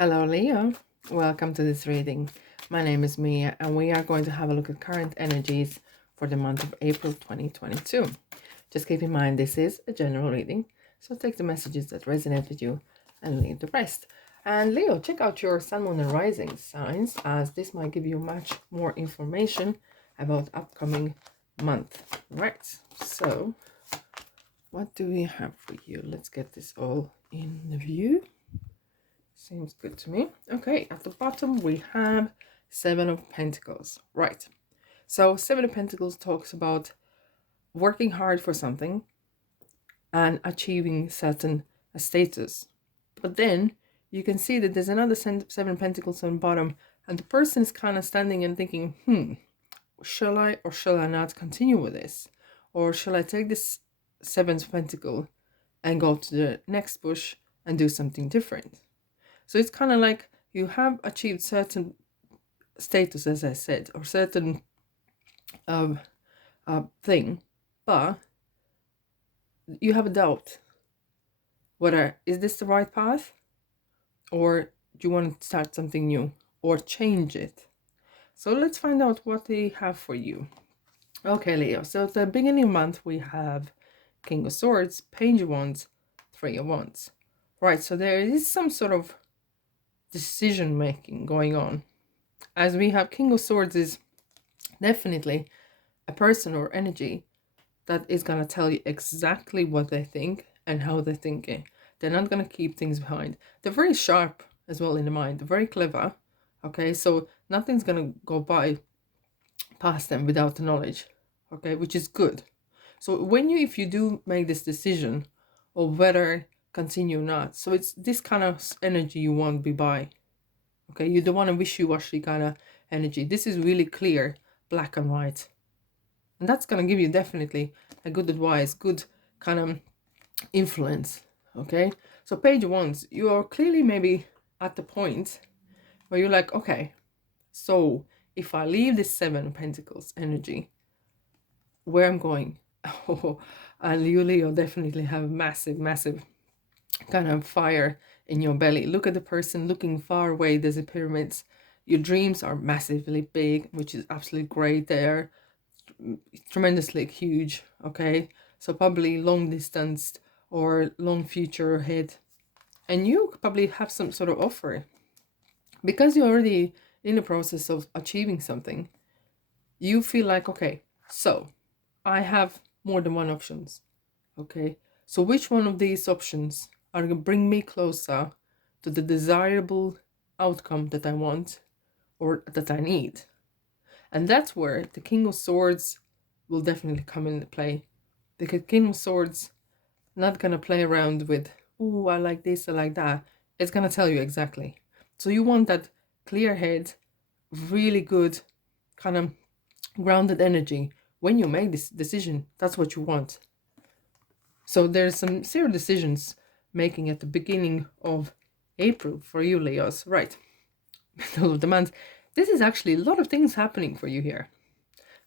Hello, Leo. Welcome to this reading. My name is Mia, and we are going to have a look at current energies for the month of April 2022. Just keep in mind, this is a general reading, so take the messages that resonate with you and leave the rest. And Leo, check out your sun, moon, and rising signs, as this might give you much more information about upcoming month. Right, so what do we have for you? Let's get this all in the view. Seems good to me. Okay, at the bottom we have Seven of Pentacles. Right. So Seven of Pentacles talks about working hard for something and achieving certain status. But then you can see that there's another Seven of Pentacles on the bottom, and the person is kind of standing and thinking, shall I or shall I not continue with this? Or shall I take this Seventh Pentacle and go to the next bush and do something different? So it's kind of like you have achieved certain status, as I said, or certain thing, but you have a doubt whether is this the right path, or do you want to start something new or change it. So let's find out what they have for you. Okay, Leo. So at the beginning of the month we have King of Swords, Page of Wands, Three of Wands. Right, so there is some sort of decision making going on, as we have King of Swords is definitely a person or energy that is going to tell you exactly what they think and how they're thinking. They're not going to keep things behind. They're very sharp as well in the mind. They're very clever. Okay, so nothing's going to go by past them without the knowledge. Okay, which is good. So if you do make this decision of whether continue or not, so it's this kind of energy you want to be by. Okay, you don't want a wishy-washy kind of energy. This is really clear, black and white. And that's going to give you definitely a good advice, good kind of influence. Okay, so Page of Wands, you are clearly maybe at the point where you're like, okay, so if I leave this Seven of Pentacles energy, where I'm going? Oh, and you, Leo, definitely have massive, massive kind of fire in your belly. Look at the person looking far away. There's a pyramids. Your dreams are massively big, which is absolutely great. They're tremendously huge. Okay, so probably long distance or long future ahead, and you probably have some sort of offer because you're already in the process of achieving something. You feel like, okay, so I have more than one options. Okay, so which one of these options are going to bring me closer to the desirable outcome that I want or that I need? And that's where the King of Swords will definitely come into play, because King of Swords not going to play around with, oh, I like this, I like that. It's going to tell you exactly. So you want that clear head, really good kind of grounded energy when you make this decision. That's what you want. So there's some serious decisions making at the beginning of April for you, Leos. Right. Middle of the month. This is actually a lot of things happening for you here,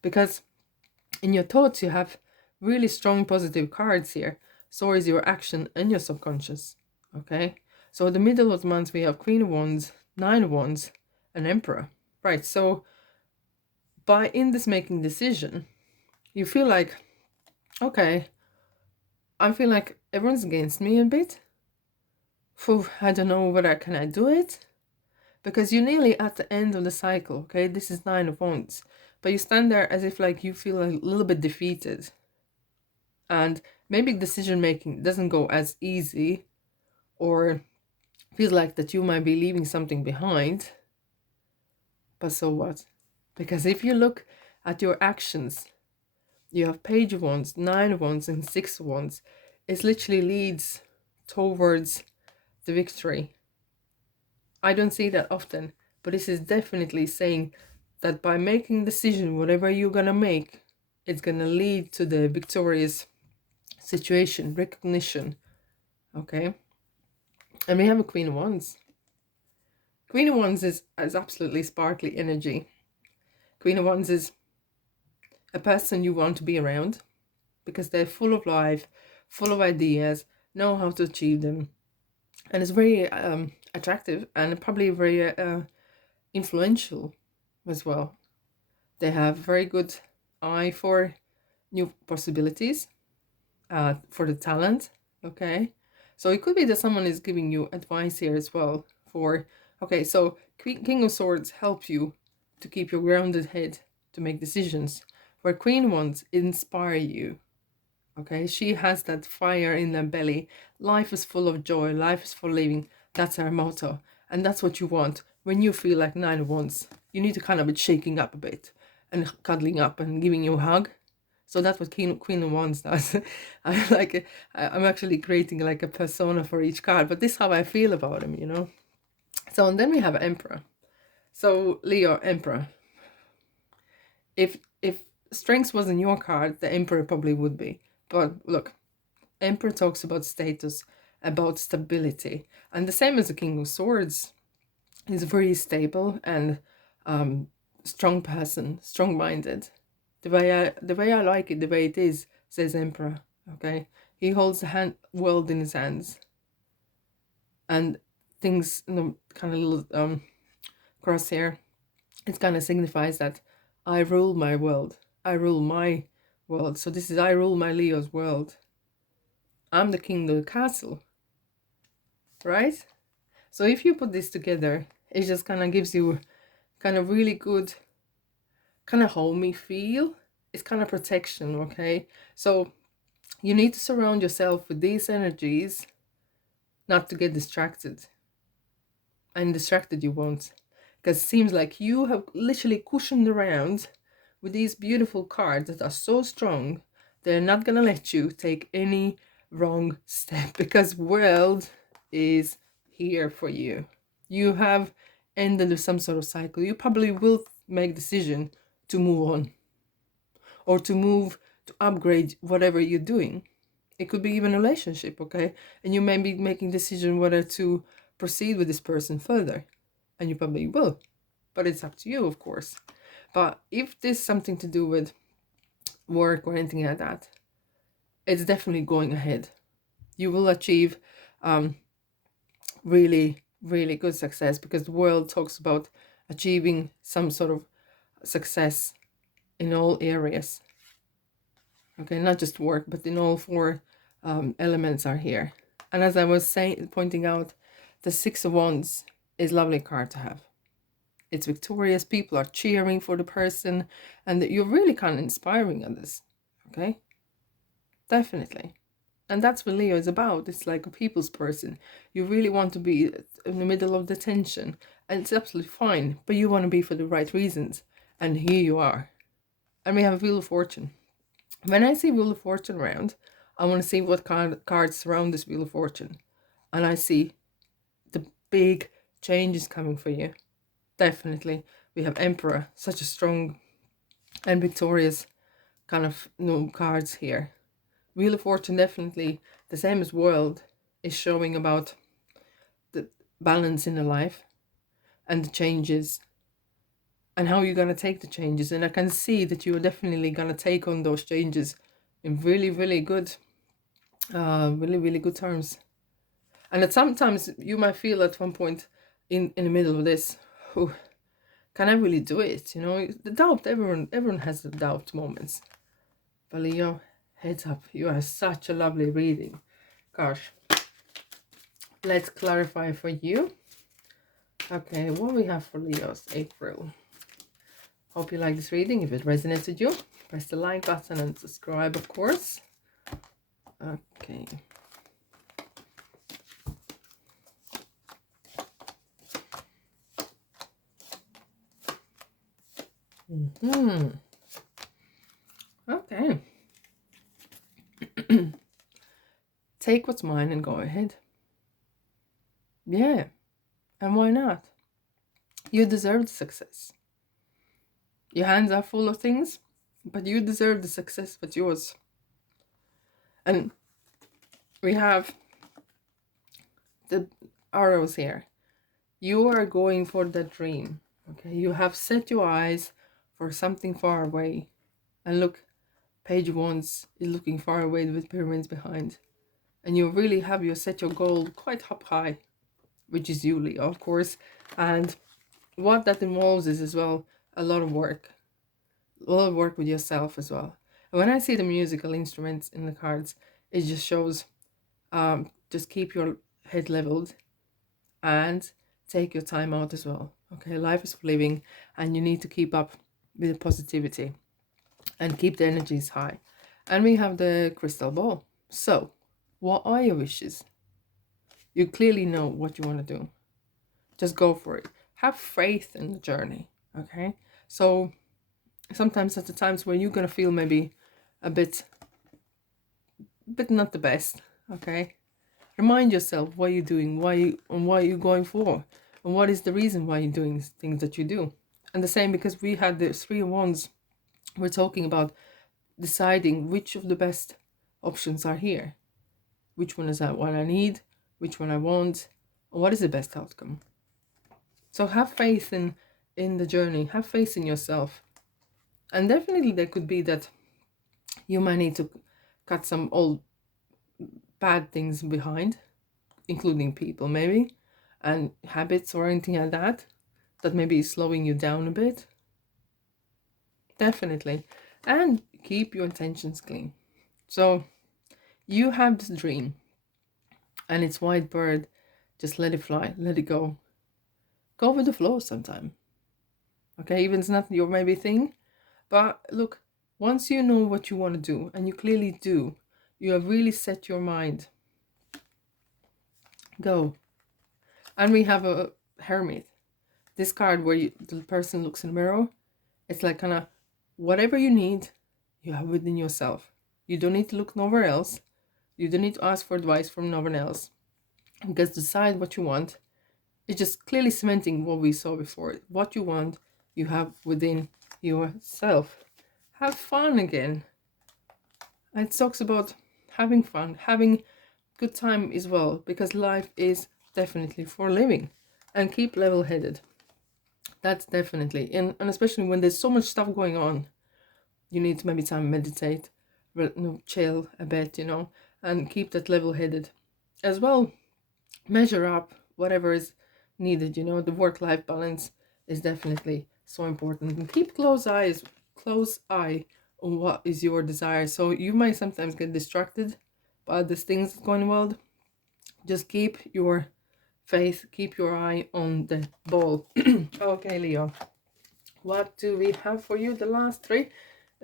because in your thoughts you have really strong positive cards here. So is your action and your subconscious. Okay, so the middle of the month we have Queen of Wands, Nine of Wands, and Emperor. Right, so by in this making decision, you feel like, okay, I feel like everyone's against me a bit. I don't know whether can I do it, because you're nearly at the end of the cycle. Okay, this is Nine of Wands, but you stand there as if like you feel a little bit defeated, and maybe decision making doesn't go as easy, or feels like that you might be leaving something behind. But so what? Because if you look at your actions, you have Page of Wands, Nine of Wands, and Six of Wands. It literally leads towards the victory. I don't see that often, but this is definitely saying that by making decision, whatever you're gonna make, it's gonna lead to the victorious situation, recognition. Okay, and we have a Queen of Wands. Queen of Wands is absolutely sparkly energy. Queen of Wands is a person you want to be around, because they're full of life, full of ideas, know how to achieve them, and it's very attractive and probably very influential as well. They have very good eye for new possibilities, for the talent. Okay, so it could be that someone is giving you advice here as well. For okay, so King of Swords help you to keep your grounded head to make decisions, where Queen Wands inspire you. Okay, she has that fire in her belly. Life is full of joy, life is for living. That's her motto. And that's what you want. When you feel like Nine of Wands, you need to kind of be shaking up a bit and cuddling up and giving you a hug. So that's what Queen of Wands does. I like it. I'm actually creating like a persona for each card, but this is how I feel about him, you know. So and then we have Emperor. So Leo, Emperor. If strength wasn't your card, the Emperor probably would be. But look, Emperor talks about status, about stability, and the same as the King of Swords. He's very stable and strong person, strong-minded. The way I like it, the way it is, says Emperor. Okay, he holds the world in his hands, and things, kind of little cross here. It kind of signifies that I rule my world. I rule my world. So this is I rule my Leo's world. I'm the king of the castle, right? So if you put this together, it just kind of gives you kind of really good, kind of homey feel. It's kind of protection, okay? So you need to surround yourself with these energies, not to get distracted. And distracted you won't. Because it seems like you have literally cushioned around with these beautiful cards that are so strong, they're not going to let you take any wrong step, because world is here for you. You have ended some sort of cycle. You probably will make decision to move on, or to move, to upgrade whatever you're doing. It could be even a relationship, okay? And you may be making decision whether to proceed with this person further, and you probably will, but it's up to you, of course. But if this is something to do with work or anything like that, it's definitely going ahead. You will achieve really, really good success, because the world talks about achieving some sort of success in all areas. Okay, not just work, but in all four elements are here. And as I was saying, pointing out, the Six of Wands is a lovely card to have. It's victorious. People are cheering for the person, and you're really kind of inspiring others. Okay, definitely. And that's what Leo is about. It's like a people's person. You really want to be in the middle of the tension, and it's absolutely fine, but you want to be for the right reasons. And here you are. And we have Wheel of Fortune. When I see Wheel of Fortune around, I want to see what cards surround this Wheel of Fortune. And I see the big changes coming for you. Definitely. We have Emperor, such a strong and victorious kind of cards here. Wheel of Fortune, definitely the same as World, is showing about the balance in the life and the changes, and how you're going to take the changes. And I can see that you are definitely going to take on those changes in really, really good, really good terms. And that sometimes you might feel at one point in the middle of this, oh, can I really do it? You know, the doubt, everyone has the doubt moments. But Leo, heads up, you are such a lovely reading. Gosh. Let's clarify for you. Okay, what we have for Leo's April. Hope you like this reading. If it resonates with you, press the like button and subscribe, of course. Okay. Okay. Take what's mine and go ahead. Yeah. And why not? You deserve the success. Your hands are full of things, but you deserve the success that's yours. And we have the arrows here. You are going for that dream. Okay, you have set your eyes for something far away. And look, page wands is looking far away with pyramids behind. And you really have set your goal quite up high. which is you, Leo, of course. And what that involves is as well a lot of work, a lot of work with yourself as well. And when I see the musical instruments in the cards, it just shows just keep your head leveled and take your time out as well. Okay, life is for living, and you need to keep up with the positivity and keep the energies high. And we have the crystal ball. So, what are your wishes? You clearly know what you want to do. Just go for it. Have faith in the journey. Okay, so sometimes at the times when you're gonna feel maybe a bit not the best. Okay, remind yourself what you're doing, why you're going for, and what is the reason why you're doing things that you do. And the same, because we had the 3 of Wands, we're talking about deciding which of the best options are here, which one is that one I need, which one I want, and what is the best outcome. So have faith in the journey, have faith in yourself. And definitely there could be that you might need to cut some old bad things behind, including people maybe, and habits or anything like that, that maybe is slowing you down a bit. Definitely. And keep your intentions clean. So you have this dream, and it's white bird, just let it fly, let it go. Go with the flow sometime. Okay, even it's not your maybe thing, but look, once you know what you want to do, and you clearly do, you have really set your mind, go. And we have a hermit. This card where the person looks in the mirror, it's like kind of whatever you need, you have within yourself. You don't need to look nowhere else. You don't need to ask for advice from no one else. Because decide what you want. It's just clearly cementing what we saw before. What you want, you have within yourself. Have fun again. And it talks about having fun, having good time as well, because life is definitely for living. And keep level-headed. That's definitely, and especially when there's so much stuff going on, you need to maybe time meditate, chill a bit, and keep that level-headed as well. Measure up whatever is needed. The work-life balance is definitely so important, and keep close eye on what is your desire. So you might sometimes get distracted by these things going in the world. Just keep your faith, keep your eye on the ball. Okay, Leo, what do we have for you, the last 3?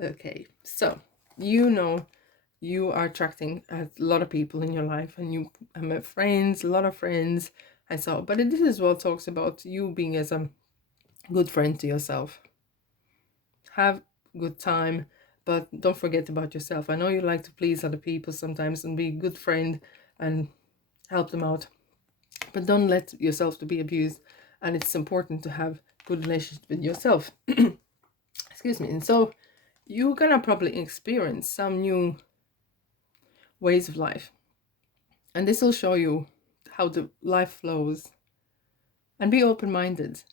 Okay, so you are attracting a lot of people in your life, and you have friends, a lot of friends, and so, but this as well talks about you being as a good friend to yourself. Have good time, but don't forget about yourself. I know you like to please other people sometimes and be a good friend and help them out, but don't let yourself to be abused. And it's important to have good relationship with yourself. Excuse me. And so you're gonna probably experience some new ways of life, and this will show you how the life flows. And be open-minded,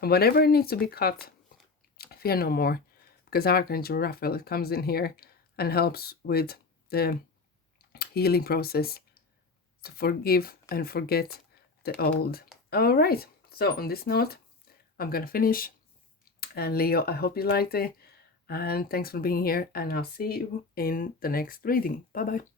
and whatever needs to be cut, fear no more, because Archangel Raphael comes in here and helps with the healing process to forgive and forget the old. All right, so on this note, I'm gonna finish. And Leo, I hope you liked it, and thanks for being here, and I'll see you in the next reading. Bye bye.